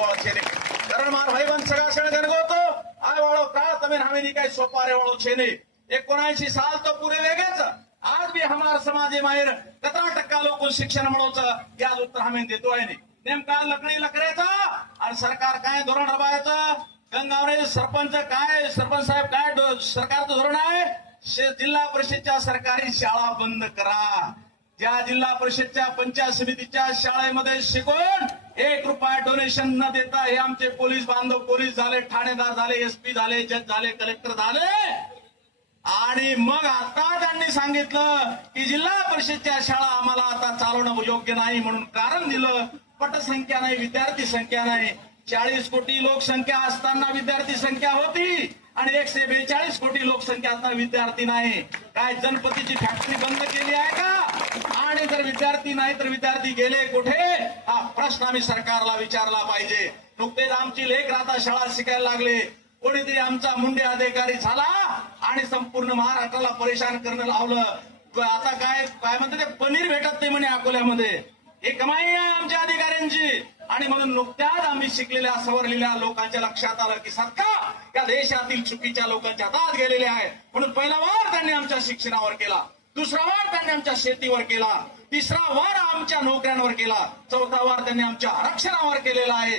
वाळो छे ने कारण मार भाई बन सगा सण गणगो तो आय वाळो काळ तमे हमें काय सोपारे वाळो छे ने 79 साल तो पुरे वेगेच आज भी हमारा समाज माहेर 17% लोक शिक्षण म्हणवचं याच उत्तर आम्ही देतो आहे नेमका लकडी लकरेचा आणि सरकार काय धोरण राबवायचं गंगावणे सरपंच काय सरपंच साहेब काय सरकारचं धोरण आहे जिल्हा परिषदच्या सरकारी शाळा बंद करा ज्या जिल्हा परिषदच्या पंचायत समितीच्या शाळेमध्ये शिकून 1 रुपया डोनेशन न देता हे आमचे पोलीस बांधव पोलीस झाले ठाणेदार झाले एसपी झाले जज झाले कलेक्टर झाले आणि मग आता त्यांनी सांगितलं की जिल्हा परिषदच्या शाळा आम्हाला आता चालवणं योग्य नाही म्हणून कारण दिलं पटसंख्या नाही विद्यार्थी संख्या नाही 40 कोटी लोकसंख्या असताना विद्यार्थी संख्या होती आणि 142 कोटी लोकसंख्या असताना विद्यार्थी नाही काय गणपतीची फॅक्टरी बंद केली आहे का आणि जर विद्यार्थी नाही तर विद्यार्थी गेले कुठे हा प्रश्न आम्ही सरकारला विचारला पाहिजे नुकतेच आमची लेक राहता शाळा शिकायला लागले कोणीतरी आमचा मुंडे अधिकारी झाला आणि संपूर्ण महाराष्ट्राला परेशान करणं लावलं आता काय काय म्हणते ते पनीर भेटत नाही म्हणे अकोल्यामध्ये हे कमाई आहे आमच्या अधिकाऱ्यांची आणि म्हणून नुकत्याच आम्ही शिकलेल्या सवरलेल्या लोकांच्या लक्षात आलं की सत्ता या देशातील चुकीच्या लोकांच्या हातात गेलेले आहे म्हणून पहिला वार त्यांनी आमच्या शिक्षणावर केला दुसरा वार त्यांनी आमच्या शेतीवर केला तिसरा वार आमच्या नोकऱ्यांवर केला चौथा वार त्यांनी आमच्या आरक्षणावर केलेला आहे